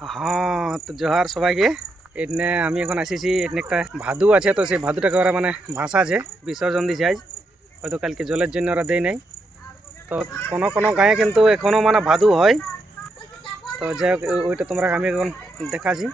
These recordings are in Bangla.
হ্যাঁ, তো জোহার সবাইকে। এখানে আমি এখন আসিছি, এখানে একটা ভাদু আছে, তো সেই ভাদুটাকে ওরা মানে ভাষা আছে বিসর্জন দিয়েছে আজ, হয়তো কালকে জলের জন্য ওরা দেয় নাই। তো কোনো কোনো গায়ে কিন্তু এখনও মানে ভাদু হয়। তো যাই হোক, ওইটা তোমরা আমি এখন দেখাছি।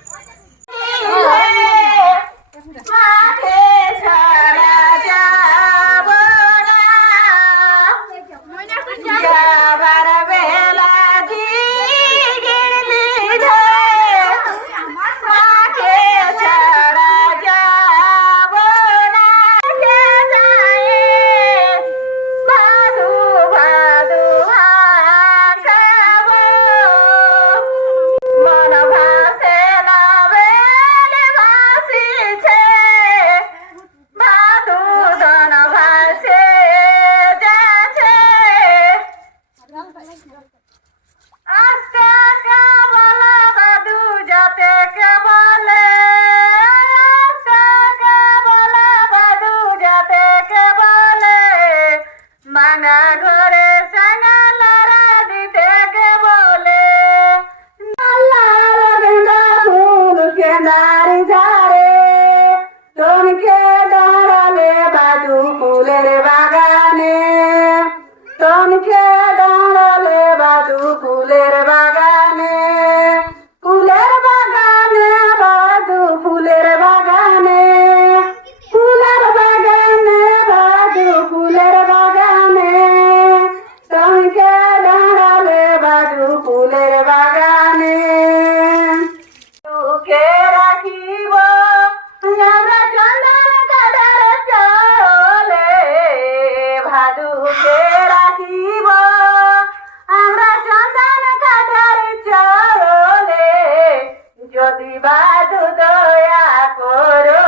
যদি বাদু দয়া করো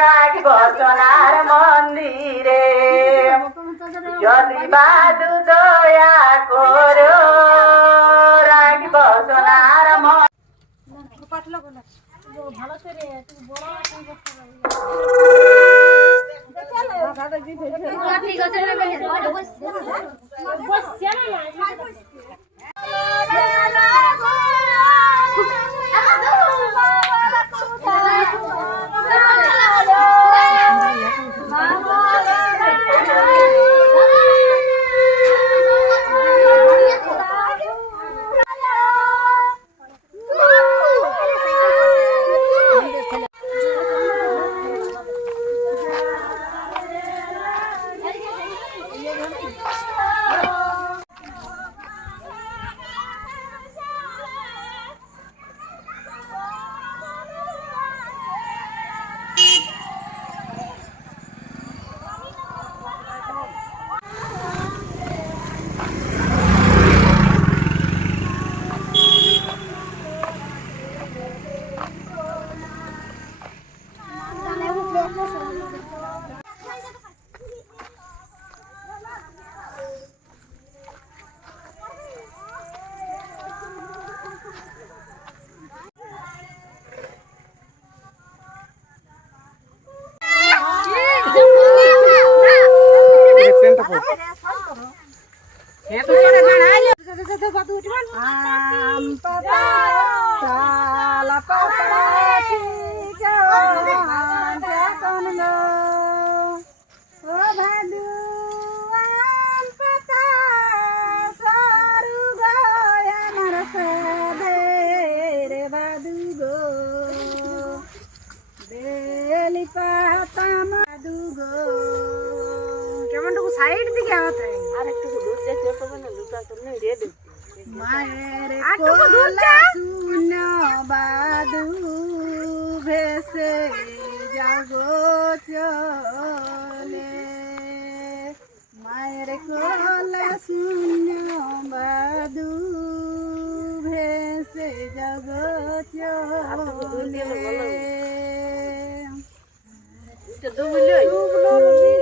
রাখব সোনার মন। কেমনটুকু সাইড দিকে আওয়াতে আর একটু দূর যেতে হবে না, দুটা তো নেই রে দে মায়ের কোলা শূন্য বাদু ভেসে যাবো চলে, মায়ের কোলা শূন্য বাদু ভেসে যাবো চলে।